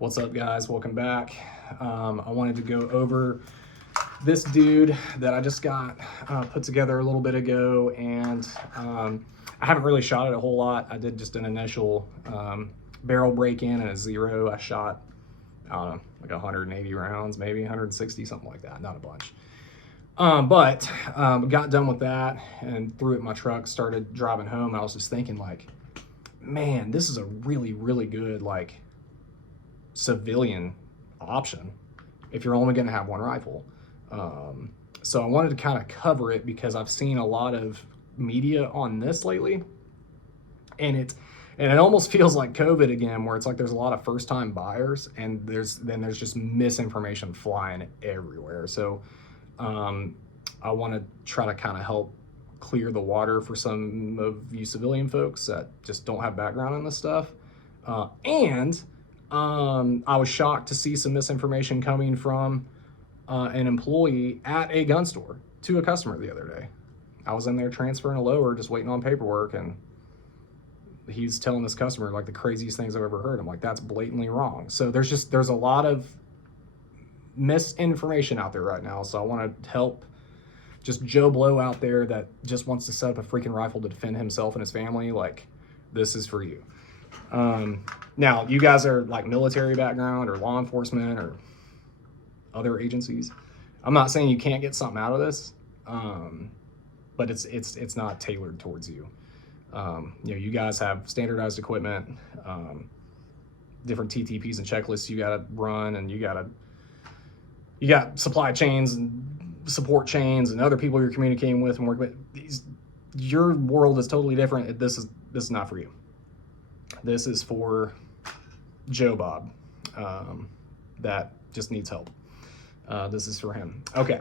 What's up, guys? Welcome back. I wanted to go over this dude that I just got put together a little bit ago, and I haven't really shot it a whole lot. I did just an initial barrel break-in and a zero. I shot, I don't know, like 180 rounds, maybe 160, something like that, not a bunch. But got done with that and threw it in my truck, started driving home. I was just thinking, like, man, this is a really, really good, like, civilian option if you're only going to have one rifle. So I wanted to kind of cover it because I've seen a lot of media on this lately, and it almost feels like COVID again, where it's like there's a lot of first-time buyers, and there's just misinformation flying everywhere. So I want to try to kind of help clear the water for some of you civilian folks that just don't have background in this stuff. I was shocked to see some misinformation coming from an employee at a gun store to a customer the other day. I was in there transferring a lower, just waiting on paperwork, and he's telling this customer like the craziest things I've ever heard. I'm like, that's blatantly wrong. So there's a lot of misinformation out there right now. So I want to help just Joe Blow out there that just wants to set up a freaking rifle to defend himself and his family. Like, this is for you. Now, you guys are like military background or law enforcement or other agencies. I'm not saying you can't get something out of this, but it's not tailored towards you. You guys have standardized equipment, different TTPs and checklists you got to run, and you got supply chains and support chains and other people you're communicating with and working with. Your world is totally different. This is not for you. This is for Joe Bob that just needs help. This is for him. Okay,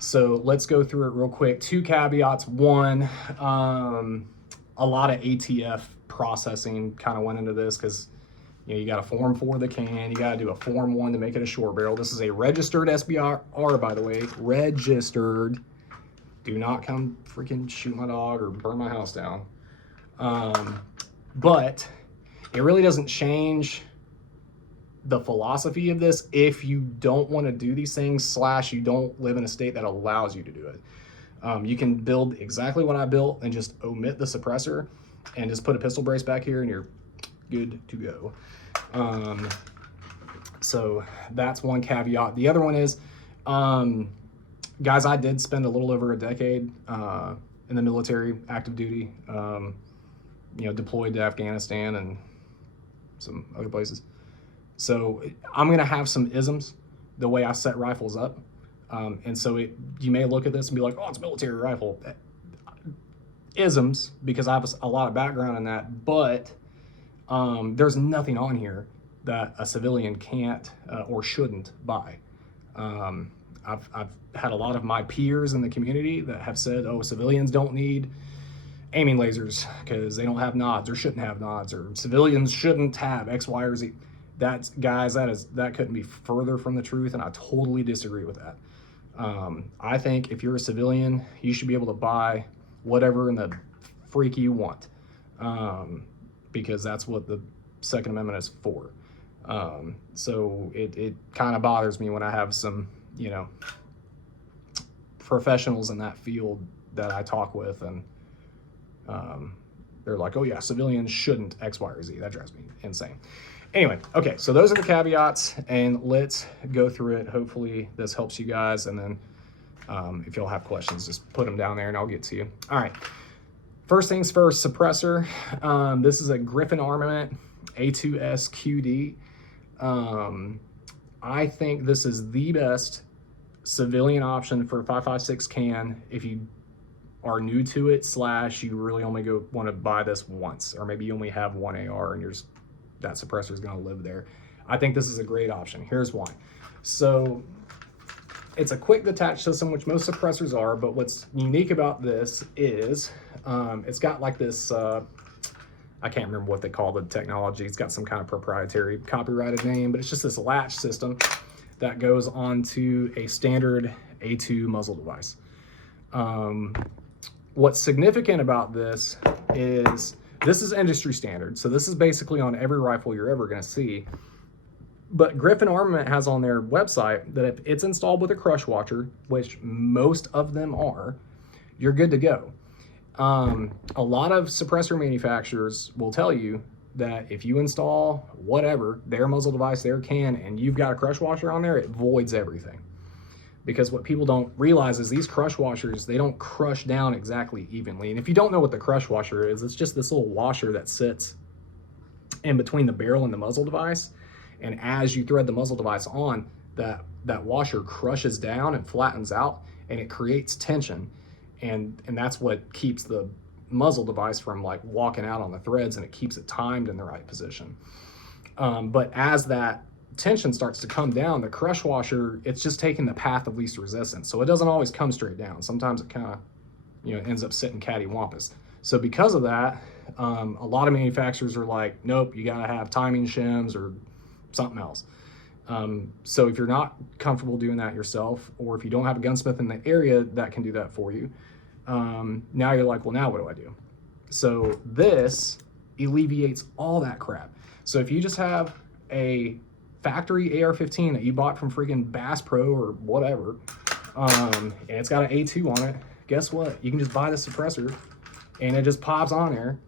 so let's go through it real quick. 2 caveats. One, a lot of ATF processing kind of went into this because you got a Form 4 the can, you got to do a Form 1 to make it a short barrel. This is a registered SBR, by the way, registered. Do not come freaking shoot my dog or burn my house down. But it really doesn't change the philosophy of this if you don't want to do these things, / you don't live in a state that allows you to do it. You can build exactly what I built and just omit the suppressor and just put a pistol brace back here and you're good to go. So that's one caveat. The other one is, guys, I did spend a little over a decade in the military, active duty, deployed to Afghanistan and some other places. So I'm going to have some isms the way I set rifles up. And so you may look at this and be like, oh, it's a military rifle. Isms, because I have a lot of background in that, but there's nothing on here that a civilian can't or shouldn't buy. I've had a lot of my peers in the community that have said, oh, civilians don't need aiming lasers because they don't have nods or shouldn't have nods, or civilians shouldn't have X, Y, or Z. That couldn't be further from the truth, and I totally disagree with that. I think if you're a civilian, you should be able to buy whatever in the freak you want, because that's what the Second Amendment is for. So it kind of bothers me when I have some, professionals in that field that I talk with, and they're like, oh yeah, civilians shouldn't X, Y, or Z. That drives me insane. Anyway, okay, so those are the caveats, and let's go through it. Hopefully this helps you guys, and then if y'all have questions, just put them down there and I'll get to you. All right, first things first, suppressor. This is a Griffin Armament A2S QD. I think this is the best civilian option for 5.56 can if you are new to it, / you really only want to buy this once, or maybe you only have one AR and that suppressor is going to live there. I think this is a great option. Here's why. So it's a quick detach system, which most suppressors are, but what's unique about this is it's got like this, I can't remember what they call the technology. It's got some kind of proprietary copyrighted name, but it's just this latch system that goes onto a standard A2 muzzle device. What's significant about this is industry standard. So this is basically on every rifle you're ever going to see. But Griffin Armament has on their website that if it's installed with a crush washer, which most of them are, you're good to go. A lot of suppressor manufacturers will tell you that if you install whatever, their muzzle device, their can, and you've got a crush washer on there, it voids everything. Because what people don't realize is these crush washers, they don't crush down exactly evenly. And if you don't know what the crush washer is, it's just this little washer that sits in between the barrel and the muzzle device. And as you thread the muzzle device on, that washer crushes down and flattens out, and it creates tension. And that's what keeps the muzzle device from like walking out on the threads, and it keeps it timed in the right position. But as that tension starts to come down, the crush washer, it's just taking the path of least resistance. So it doesn't always come straight down. Sometimes it kind of, ends up sitting cattywampus. So because of that, a lot of manufacturers are like, nope, you gotta have timing shims or something else. So if you're not comfortable doing that yourself, or if you don't have a gunsmith in the area that can do that for you, now you're like, well, now what do I do? So this alleviates all that crap. So if you just have a factory AR-15 that you bought from freaking Bass Pro or whatever, and it's got an A2 on it, guess what? You can just buy the suppressor and it just pops on there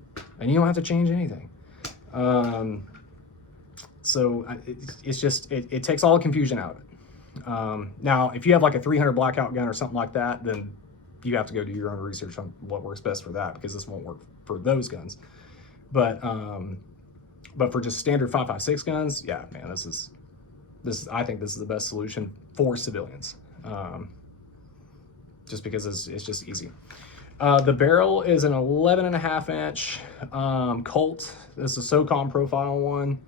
and you don't have to change anything. So it's just, it takes all the confusion out of it. Now, if you have like a 300 blackout gun or something like that, then you have to go do your own research on what works best for that, because this won't work for those guns. But for just standard 5.56 guns, yeah, man, this is, I think this is the best solution for civilians. Just because it's just easy. The barrel is an 11.5 inch Colt. This is a SOCOM profile one.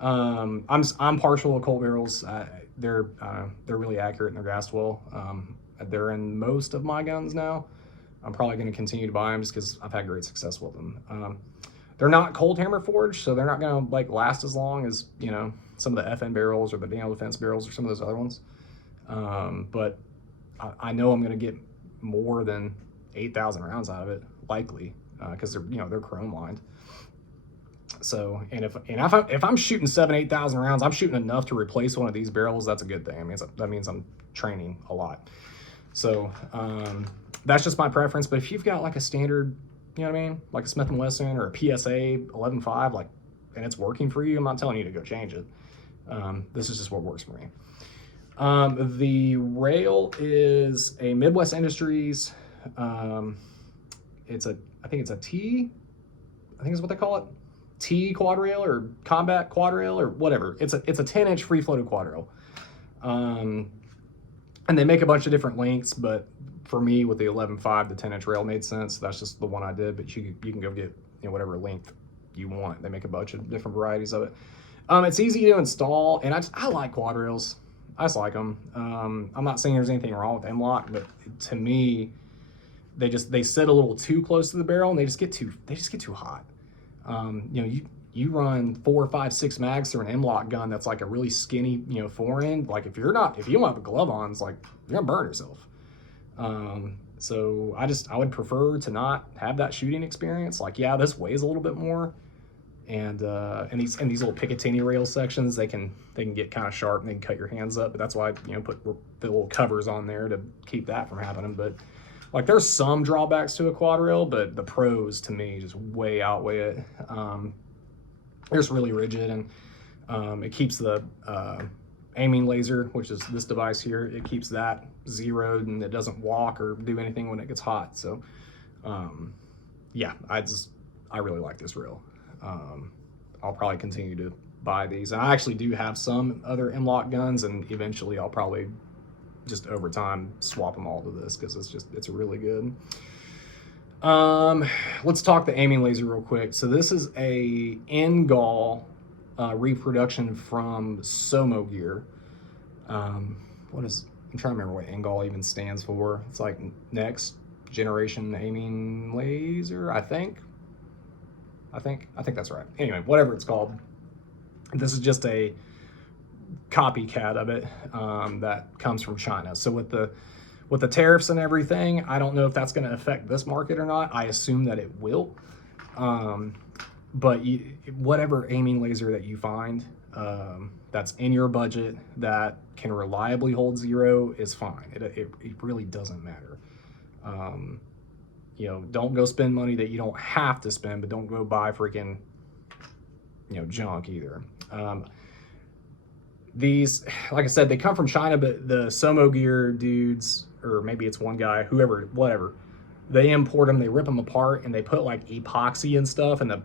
I'm partial to Colt barrels. They're really accurate and they're gassed well. They're in most of my guns now. I'm probably going to continue to buy them just because I've had great success with them. They're not cold hammer forged, so they're not going to like last as long as, some of the FN barrels or the Daniel Defense barrels or some of those other ones. But I know I'm going to get more than 8,000 rounds out of it, likely, because they're chrome lined. So, and if I'm shooting 7,000-8,000 rounds, I'm shooting enough to replace one of these barrels. That's a good thing. I mean, that means I'm training a lot. So that's just my preference. But if you've got like a standard, like a Smith & Wesson or a PSA 11.5, like, and it's working for you, I'm not telling you to go change it. This is just what works for me. The rail is a Midwest Industries. I think it's a T, I think is what they call it. T quad rail or combat quad rail or whatever. It's a 10-inch free floated quad rail. And they make a bunch of different lengths, but for me with the 11.5, the 10-inch rail made sense. That's just the one I did, but you can go get whatever length you want. They make a bunch of different varieties of it. It's easy to install, and I like quad rails. I just like them. I'm not saying there's anything wrong with M-LOK, but to me, they sit a little too close to the barrel and they just get too hot. You run 4, 5, 6 mags through an M-LOK gun that's like a really skinny, forend. Like if you don't have a glove on, it's like you're gonna burn yourself. So I would prefer to not have that shooting experience. Like, yeah, this weighs a little bit more, and these little Picatinny rail sections, they can get kind of sharp and they can cut your hands up. But that's why I put the little covers on there to keep that from happening. But like, there's some drawbacks to a quad rail, but the pros to me just way outweigh it. They're just really rigid, and it keeps the aiming laser, which is this device here, it keeps that zeroed and it doesn't walk or do anything when it gets hot. So yeah, I really like this rail. I'll probably continue to buy these, and I actually do have some other M-LOK guns, and eventually I'll probably just over time swap them all to this because it's really good. Let's talk the aiming laser real quick. So this is a NGAL reproduction from Somo Gear. I'm trying to remember what NGAL even stands for. It's like next generation aiming laser, I think that's right. Anyway, whatever it's called. This is just a copycat of it that comes from China. So with the tariffs and everything, I don't know if that's going to affect this market or not. I assume that it will. But whatever aiming laser that you find, that's in your budget, that can reliably hold zero, is fine. It really doesn't matter. You know, don't go spend money that you don't have to spend, but don't go buy freaking, you know, junk either. These, like I said, they come from China, but the Somo Gear dudes, or maybe it's one guy, whoever, whatever, they import them, they rip them apart, and they put like epoxy and stuff in the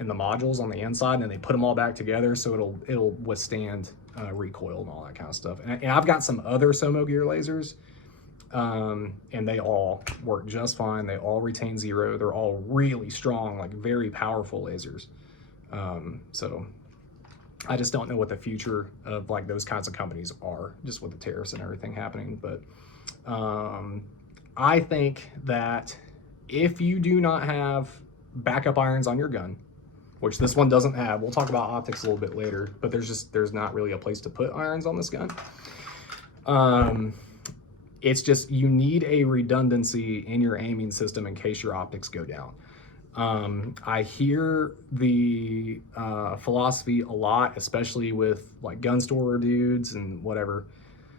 modules on the inside, and then they put them all back together so it'll withstand recoil and all that kind of stuff. And I've got some other Somo Gear lasers, and they all work just fine. They all retain zero. They're all really strong, like very powerful lasers. So I just don't know what the future of like those kinds of companies are, just with the tariffs and everything happening. But I think that if you do not have backup irons on your gun, which this one doesn't have, we'll talk about optics a little bit later, but there's not really a place to put irons on this gun. It's just, you need a redundancy in your aiming system in case your optics go down. I hear the philosophy a lot, especially with like gun store dudes and whatever,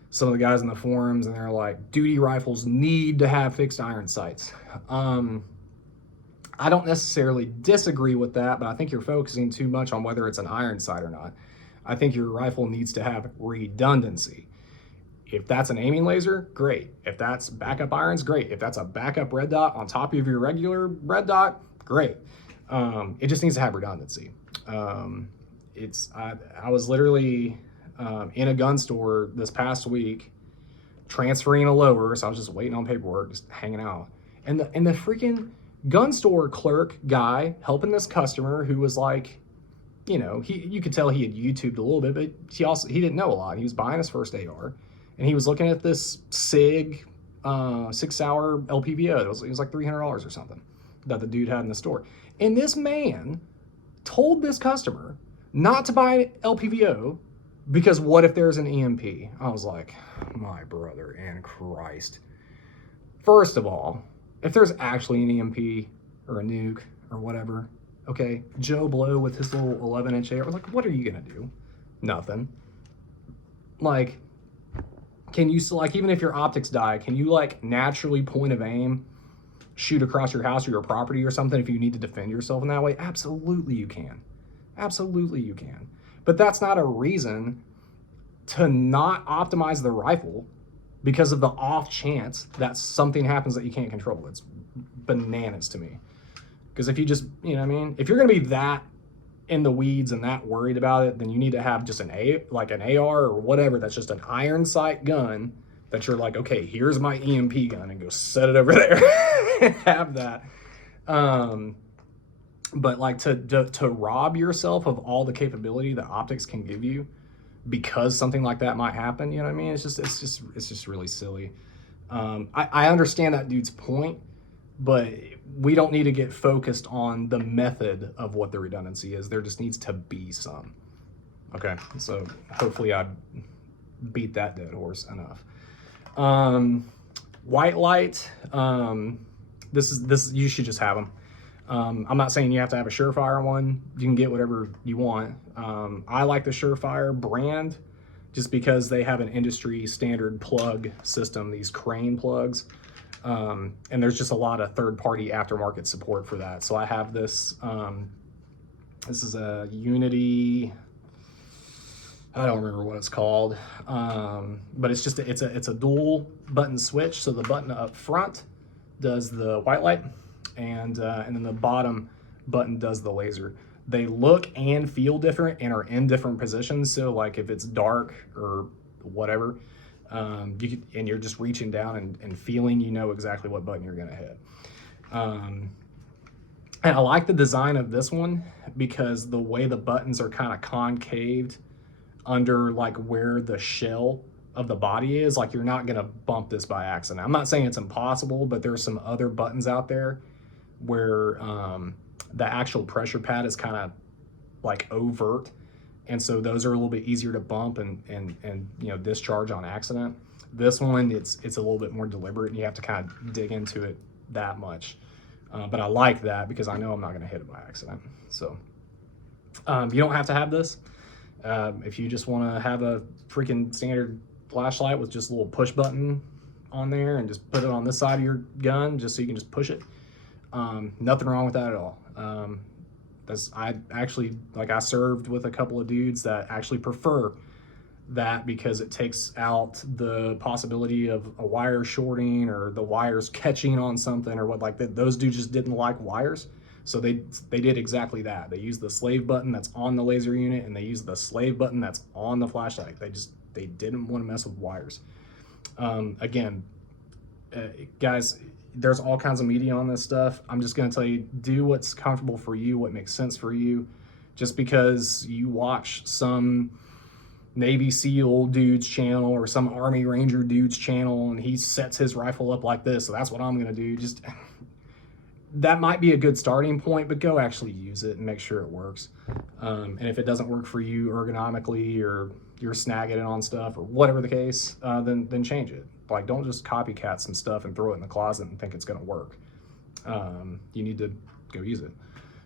some of the guys in the forums, and they're like, duty rifles need to have fixed iron sights. I don't necessarily disagree with that, but I think you're focusing too much on whether it's an iron sight or not. I think your rifle needs to have redundancy. If that's an aiming laser, great. If that's backup irons, great. If that's a backup red dot on top of your regular red dot, great. It just needs to have redundancy. I was literally in a gun store this past week, transferring a lower, so I was just waiting on paperwork, just hanging out. And the freaking gun store clerk guy helping this customer, who was like, you know, you could tell he had YouTubed a little bit, but he didn't know a lot. He was buying his first AR, and he was looking at this SIG 6-hour LPVO. It was like $300 or something that the dude had in the store. And this man told this customer not to buy LPVO because what if there's an EMP? I was like, my brother in Christ. First of all, if there's actually an EMP or a nuke or whatever, okay, Joe Blow with his little 11-inch AR, like, what are you gonna do? Nothing. Like, can you, like, even if your optics die, can you like naturally point of aim, shoot across your house or your property or something if you need to defend yourself in that way? Absolutely you can. Absolutely you can. But that's not a reason to not optimize the rifle because of the off chance that something happens that you can't control. It's bananas to me. Because if you just, you know what I mean? If you're gonna be that in the weeds and that worried about it, then you need to have just an AR or whatever that's just an iron sight gun that you're like, okay, here's my EMP gun, and go set it over there and have that. But like to rob yourself of all the capability that optics can give you because something like that might happen, you know what I mean? It's just really silly. I understand that dude's point, but we don't need to get focused on the method of what the redundancy is. There just needs to be some. Okay, so hopefully I beat that dead horse enough. White light, this you should just have them. I'm not saying you have to have a Surefire one. You can get whatever you want. I like the Surefire brand just because they have an industry standard plug system, these crane plugs. And there's just a lot of third-party aftermarket support for that. So I have this, this is a Unity, I don't remember what it's called, but it's just, it's a dual button switch. So the button up front does the white light, and then the bottom button does the laser. They look and feel different and are in different positions. So like if it's dark or whatever, and you're just reaching down and feeling, you know exactly what button you're gonna hit. And I like the design of this one because the way the buttons are kind of concaved under like where the shell of the body is, like you're not gonna bump this by accident. I'm not saying it's impossible, but there's some other buttons out there where the actual pressure pad is kind of like overt, and so those are a little bit easier to bump and you know, discharge on accident. This one, it's a little bit more deliberate, and you have to kind of dig into it that much. But I like that because I know I'm not going to hit it by accident. So you don't have to have this. If you just want to have a freaking standard flashlight with just a little push button on there and just put it on this side of your gun just so you can just push it, nothing wrong with that at all. I actually, like, I served with a couple of dudes that actually prefer that because it takes out the possibility of a wire shorting or the wires catching on something or what like that. Those dudes just didn't like wires. So they did exactly that. They used the slave button that's on the laser unit, and they used the slave button that's on the flashlight. They didn't want to mess with wires. Again, guys, there's all kinds of media on this stuff. I'm just going to tell you, do what's comfortable for you, what makes sense for you. Just because you watch some Navy SEAL dude's channel or some Army Ranger dude's channel and he sets his rifle up like this, so that's what I'm going to do. Just, that might be a good starting point, but go actually use it and make sure it works. And if it doesn't work for you ergonomically, or you're snagging it on stuff or whatever the case, then change it. Like, don't just copycat some stuff and throw it in the closet and think it's going to work. You need to go use it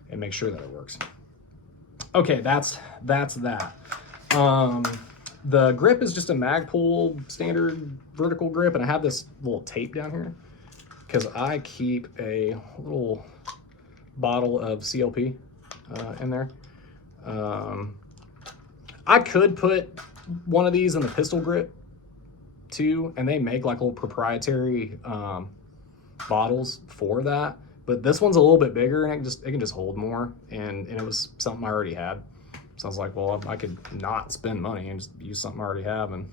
and make sure that it works. Okay, that's that. The grip is just a Magpul standard vertical grip, and I have this little tape down here because I keep a little bottle of CLP in there. I could put one of these in the pistol grip too, and they make like little proprietary bottles for that, but this one's a little bit bigger and it can just hold more, and it was something I already had. So I was like, well, I could not spend money and just use something I already have, and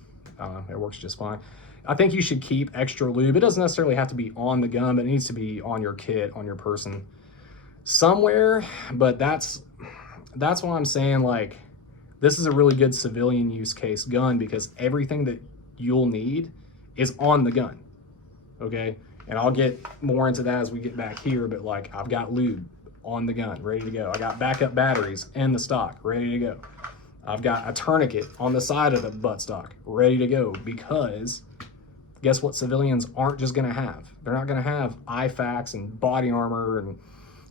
it works just fine. I think you should keep extra lube. It doesn't necessarily have to be on the gun, but it needs to be on your kit, on your person somewhere. But that's why I'm saying, like, this is a really good civilian use case gun, because everything that you'll need is on the gun, okay? And I'll get more into that as we get back here, but like, I've got lube on the gun, ready to go. I got backup batteries in the stock, ready to go. I've got a tourniquet on the side of the buttstock, ready to go, because guess what civilians aren't just gonna have? They're not gonna have IFAKs and body armor and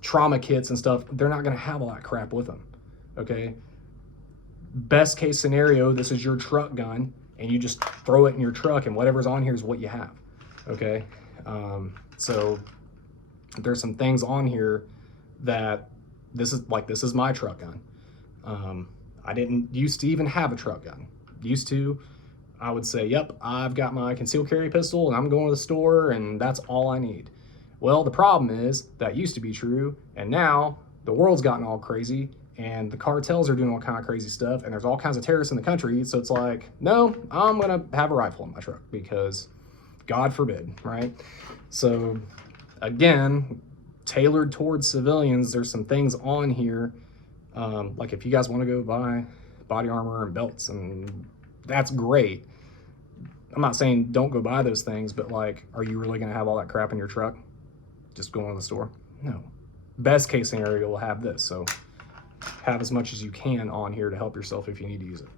trauma kits and stuff. They're not gonna have all that crap with them, okay? Best case scenario, this is your truck gun, and you just throw it in your truck, and whatever's on here is what you have, okay? So there's some things on here that this is my truck gun. I didn't used to even have a truck gun. Used to, I would say, yep, I've got my concealed carry pistol and I'm going to the store and that's all I need. Well, the problem is that used to be true, and now the world's gotten all crazy and the cartels are doing all kind of crazy stuff, and there's all kinds of terrorists in the country. So it's like, no, I'm gonna have a rifle in my truck because God forbid, right? So again, tailored towards civilians, there's some things on here. Like if you guys want to go buy body armor and belts, and that's great. I'm not saying don't go buy those things, but like, are you really going to have all that crap in your truck just going to the store? No. Best case scenario, we'll have this. So have as much as you can on here to help yourself if you need to use it.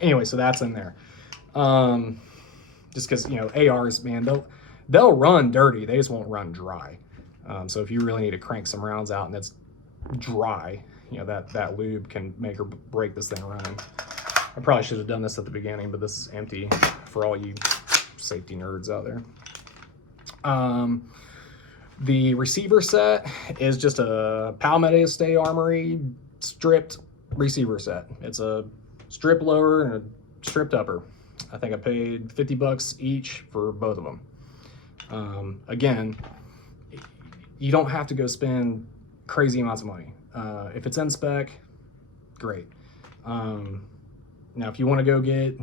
Anyway, so that's in there. Just because, you know, ARs, man, they'll run dirty. They just won't run dry. So if you really need to crank some rounds out and it's dry, you know, that lube can make or break this thing running. I probably should have done this at the beginning, but this is empty for all you safety nerds out there. The receiver set is just a Palmetto Stay Armory stripped receiver set. It's a strip lower and a stripped upper. I think I paid $50 each for both of them. Again, you don't have to go spend crazy amounts of money. If it's in spec, great. Now, if you want to go get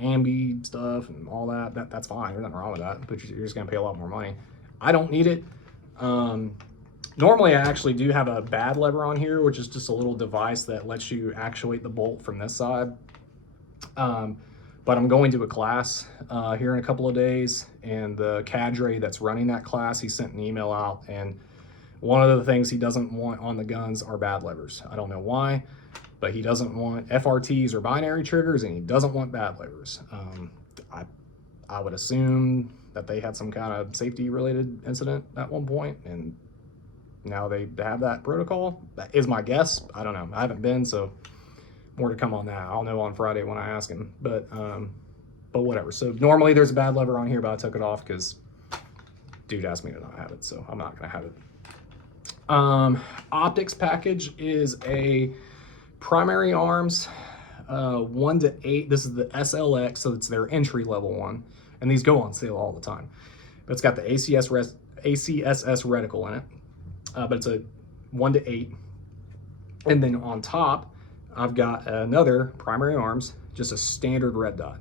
ambi stuff and all that's fine. There's nothing wrong with that, but you're just going to pay a lot more money. I don't need it. Normally, I actually do have a bad lever on here, which is just a little device that lets you actuate the bolt from this side. But I'm going to a class here in a couple of days, and the cadre that's running that class, he sent an email out, and one of the things he doesn't want on the guns are bad levers. I don't know why, but he doesn't want FRTs or binary triggers, and he doesn't want bad levers. I would assume that they had some kind of safety related incident at one point, and now they have that protocol. That is my guess. I don't know. I haven't been, so more to come on that. I'll know on Friday when I ask him, but whatever. So normally there's a bad lever on here, but I took it off because dude asked me to not have it, so I'm not gonna have it. Optics package is a primary arms 1 to 8. This is the SLX, so it's their entry level one, and these go on sale all the time. But it's got the ACSS reticle in it, but it's a 1 to 8. And then on top, I've got another primary arms, just a standard red dot.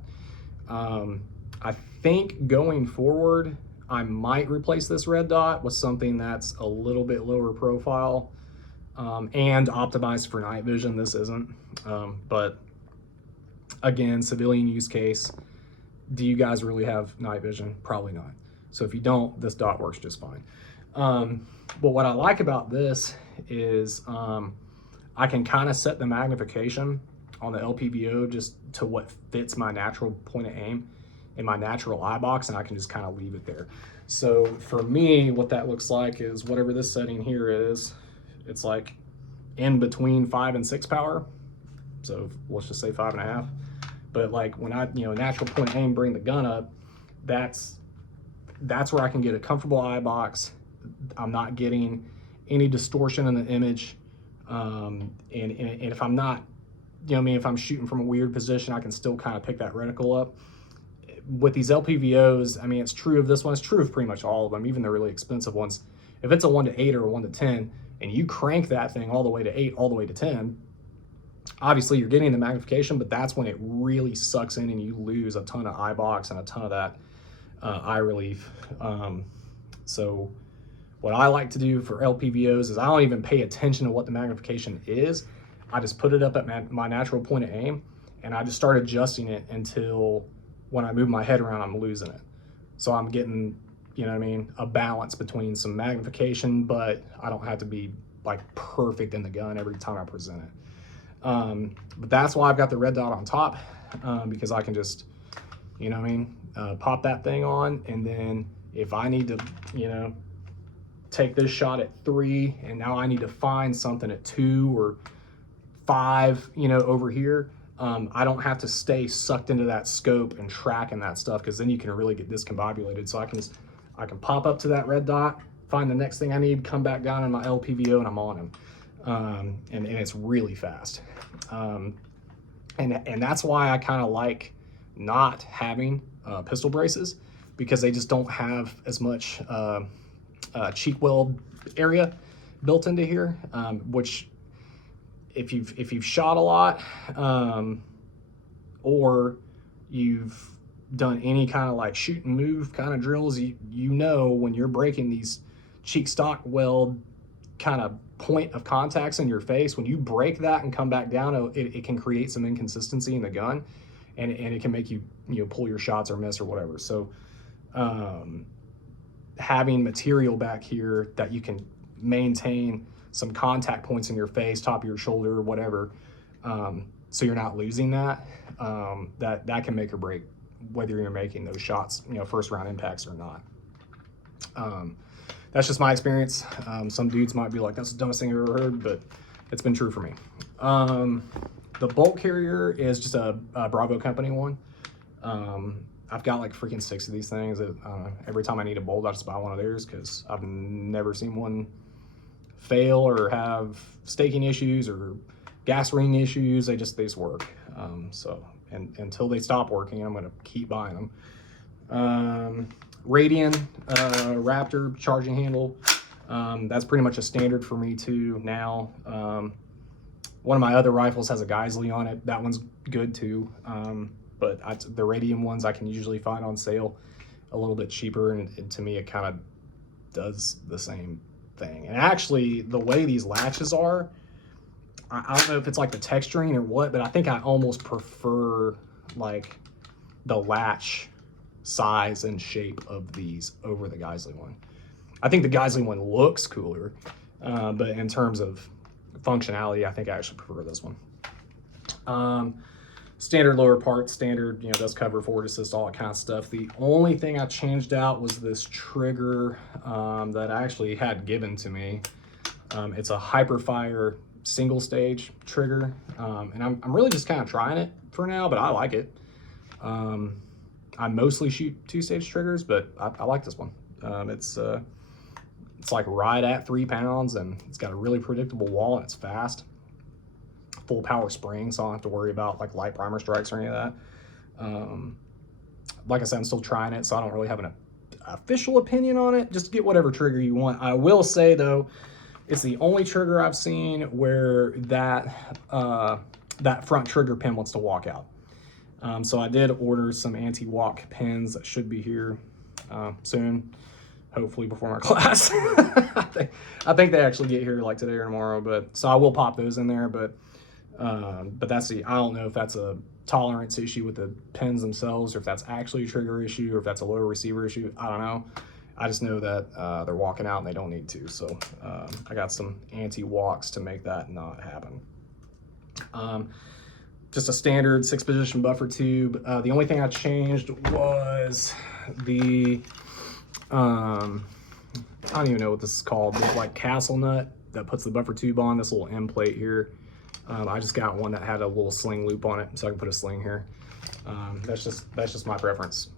I think going forward, I might replace this red dot with something that's a little bit lower profile and optimized for night vision. This isn't, but again, civilian use case. Do you guys really have night vision? Probably not. So if you don't, this dot works just fine. But what I like about this is I can kind of set the magnification on the LPVO just to what fits my natural point of aim in my natural eye box, and I can just kind of leave it there. So for me, what that looks like is whatever this setting here is, it's like in between 5 and 6 power. So let's just say 5.5. But like when I, natural point of aim, bring the gun up, that's where I can get a comfortable eye box. I'm not getting any distortion in the image. And if I'm not, if I'm shooting from a weird position, I can still kind of pick that reticle up. With these LPVOs, I mean, it's true of this one, it's true of pretty much all of them, even the really expensive ones. If it's a 1 to 8 or a 1 to 10, and you crank that thing all the way to 8, all the way to 10, obviously you're getting the magnification, but that's when it really sucks in and you lose a ton of eye box and a ton of that eye relief. So what I like to do for LPVOs is I don't even pay attention to what the magnification is. I just put it up at my natural point of aim, and I just start adjusting it until when I move my head around, I'm losing it. So I'm getting, a balance between some magnification, but I don't have to be like perfect in the gun every time I present it. But that's why I've got the red dot on top, because I can just, pop that thing on, and then if I need to, take this shot at 3, and now I need to find something at 2 or 5, over here, I don't have to stay sucked into that scope and tracking that stuff, because then you can really get discombobulated. So I can pop up to that red dot, find the next thing I need, come back down in my LPVO, and I'm on him. And it's really fast. And that's why I kind of like not having pistol braces, because they just don't have as much cheek weld area built into here, which if you've shot a lot, or you've done any kind of like shoot and move kind of drills, you know when you're breaking these cheek stock weld kind of point of contacts in your face, when you break that and come back down, it can create some inconsistency in the gun, and it can make you pull your shots or miss or whatever. So having material back here that you can maintain some contact points in your face, top of your shoulder, or whatever, so you're not losing that, that can make or break whether you're making those shots, first round impacts or not. That's just my experience. Some dudes might be like, that's the dumbest thing I've ever heard, but it's been true for me. The bolt carrier is just a Bravo company one. I've got like freaking 6 of these things. Every time I need a bolt, I just buy one of theirs, because I've never seen one fail or have staking issues or gas ring issues. They just work. And until they stop working, I'm gonna keep buying them. Radian Raptor charging handle. That's pretty much a standard for me too now. One of my other rifles has a Geisley on it. That one's good too. But the Radian ones I can usually find on sale a little bit cheaper, and to me it kind of does the same thing. And actually, the way these latches are, I don't know if it's like the texturing or what, but I think I almost prefer like the latch size and shape of these over the Geisley one. I think the Geisley one looks cooler, but in terms of functionality, I think I actually prefer this one. Standard lower parts, standard, does cover forward assist, all that kind of stuff. The only thing I changed out was this trigger that I actually had given to me. It's a Hyperfire single stage trigger, and I'm really just kind of trying it for now, but I like it. I mostly shoot 2-stage triggers, but I like this one. It's like right at 3 pounds, and it's got a really predictable wall, and it's fast. Full power spring, so I don't have to worry about like light primer strikes or any of that. Like I said, I'm still trying it, so I don't really have an official opinion on it. Just get whatever trigger you want. I will say though, it's the only trigger I've seen where that that front trigger pin wants to walk out. So I did order some anti-walk pins that should be here soon, hopefully before my class. I think they actually get here like today or tomorrow, but so I will pop those in there. But that's I don't know if that's a tolerance issue with the pins themselves, or if that's actually a trigger issue, or if that's a low receiver issue. I don't know. I just know that they're walking out and they don't need to. So I got some anti-walks to make that not happen. Just a standard 6-position buffer tube. The only thing I changed was the, I don't even know what this is called, the like castle nut that puts the buffer tube on, this little end plate here. I just got one that had a little sling loop on it, so I can put a sling here. That's just my preference.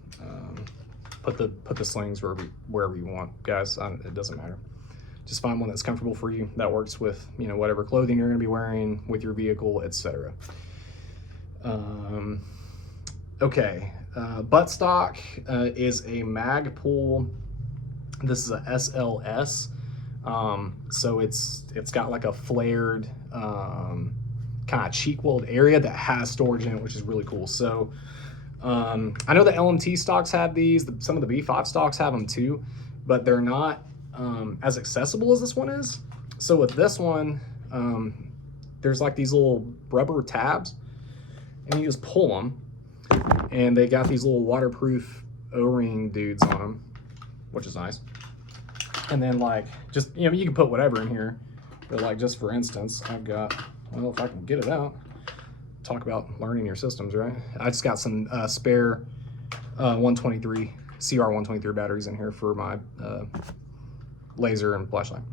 Put the slings wherever you want, guys. It doesn't matter. Just find one that's comfortable for you, that works with, you know, whatever clothing you're going to be wearing, with your vehicle, etc. Okay, buttstock is a Magpul. This is a SLS. So it's got like a flared kind of cheek weld area that has storage in it, which is really cool. So I know the LMT stocks have these, some of the B5 stocks have them too, but they're not as accessible as this one is. So with this one, there's like these little rubber tabs, and you just pull them, and they got these little waterproof O-ring dudes on them, which is nice. And then like, just, you know, you can put whatever in here, but like, just for instance, I've got, well, if I can get it out, talk about learning your systems, right? I just got some spare 123 CR123 batteries in here for my laser and flashlight.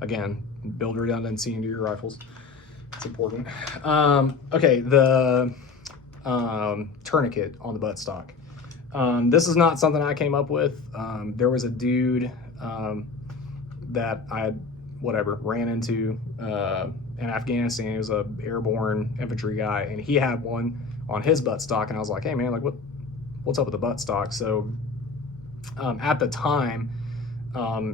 Again, build redundancy into your rifles. It's important. Okay, the tourniquet on the buttstock. This is not something I came up with. There was a dude that I ran into in Afghanistan. He was a airborne infantry guy, and he had one on his buttstock, and I was like, hey man, like what's up with the buttstock? So at the time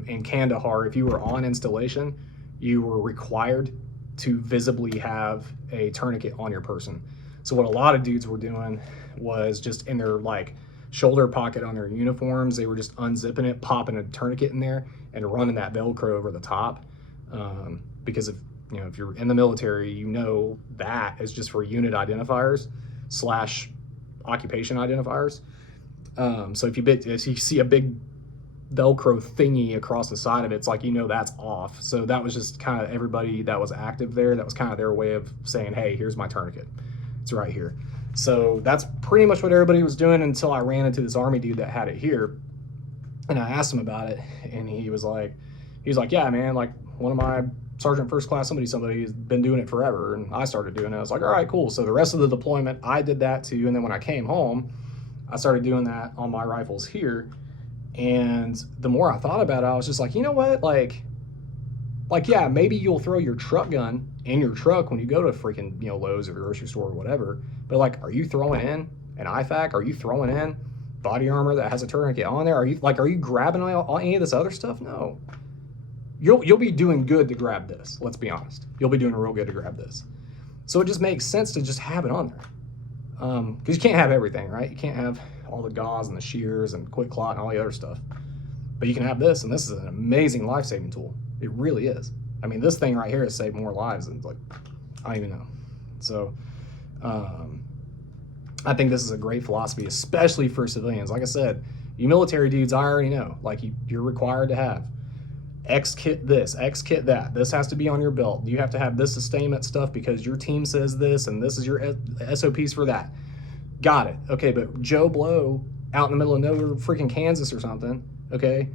in Kandahar, if you were on installation, you were required to visibly have a tourniquet on your person. So what a lot of dudes were doing was just in their like shoulder pocket on their uniforms, they were just unzipping it, popping a tourniquet in there, and running that Velcro over the top. Because if you're in the military, you know that is just for unit identifiers / occupation identifiers. So if you see a big Velcro thingy across the side of it, it's like, that's off. So that was just kind of everybody that was active there. That was kind of their way of saying, hey, here's my tourniquet. It's right here. So that's pretty much what everybody was doing until I ran into this Army dude that had it here. And I asked him about it, and he was like, yeah, man, like one of my Sergeant First Class somebody has been doing it forever. And I started doing it. I was like, all right, cool. So the rest of the deployment, I did that too. And then when I came home, I started doing that on my rifles here. And the more I thought about it, I was just like, you know what? Like, yeah, maybe you'll throw your truck gun in your truck when you go to freaking, Lowe's or the grocery store or whatever. But like, are you throwing in an IFAK? Are you throwing in body armor that has a tourniquet on there? Are you grabbing all any of this other stuff? No. You'll be doing good to grab this. Let's be honest. You'll be doing real good to grab this. So it just makes sense to just have it on there. Because you can't have everything, right? You can't have all the gauze and the shears and quick clot and all the other stuff. But you can have this, and this is an amazing life-saving tool. It really is. I mean, this thing right here has saved more lives than, like, I don't even know. So I think this is a great philosophy, especially for civilians. Like I said, you military dudes, I already know, like, you're required to have X kit this, X kit that. This has to be on your belt. You have to have this sustainment stuff because your team says this, and this is your SOPs for that. Got it. Okay, but Joe Blow out in the middle of nowhere, freaking Kansas or something, okay,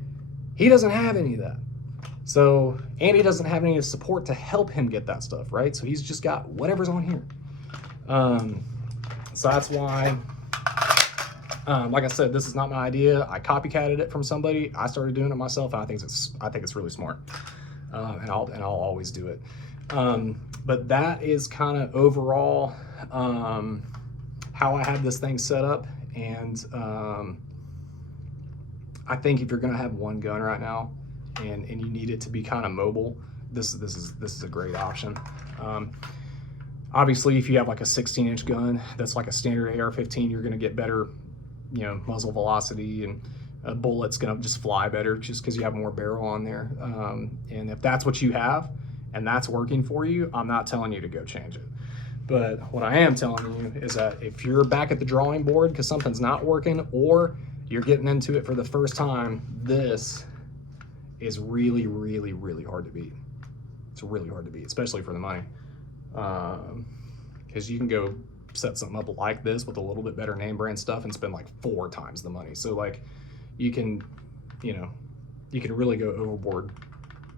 he doesn't have any of that. So Andy doesn't have any support to help him get that stuff, right? So he's just got whatever's on here. So that's why, like I said, this is not my idea. I copycatted it from somebody. I started doing it myself, and I think it's really smart, and I'll always do it. But that is kind of overall how I have this thing set up, and I think if you're gonna have one gun right now, and you need it to be kind of mobile, this is a great option. Obviously, if you have like a 16-inch gun that's like a standard AR-15, you're gonna get better, you know, muzzle velocity, and a bullet's gonna just fly better just because you have more barrel on there. And if that's what you have and that's working for you, I'm not telling you to go change it. But what I am telling you is that if you're back at the drawing board because something's not working, or you're getting into it for the first time, this is really, really, really hard to beat. It's really hard to beat, especially for the money. Because you can go set something up like this with a little bit better name brand stuff and spend like 4 times the money. So like you can, you know, you can really go overboard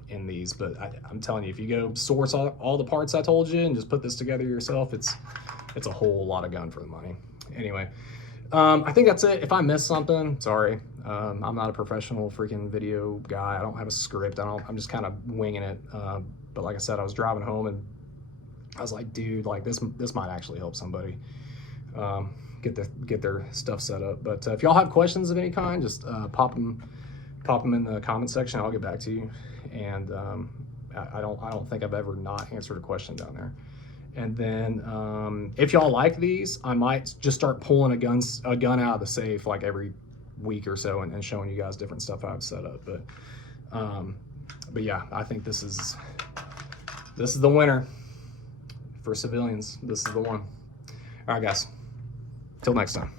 in these. But I'm telling you, if you go source all the parts I told you and just put this together yourself, it's a whole lot of gun for the money. Anyway, I think that's it. If I missed something, sorry. I'm not a professional freaking video guy. I don't have a script. I'm just kind of winging it. But like I said, I was driving home and I was like, dude, like this might actually help somebody get their stuff set up. But if y'all have questions of any kind, just pop them in the comment section. I'll get back to you. And I don't think I've ever not answered a question down there. And then if y'all like these, I might just start pulling a gun out of the safe like every week or so and showing you guys different stuff I've set up. But yeah, I think this is the winner for civilians. This is the one. All right, guys. Till next time.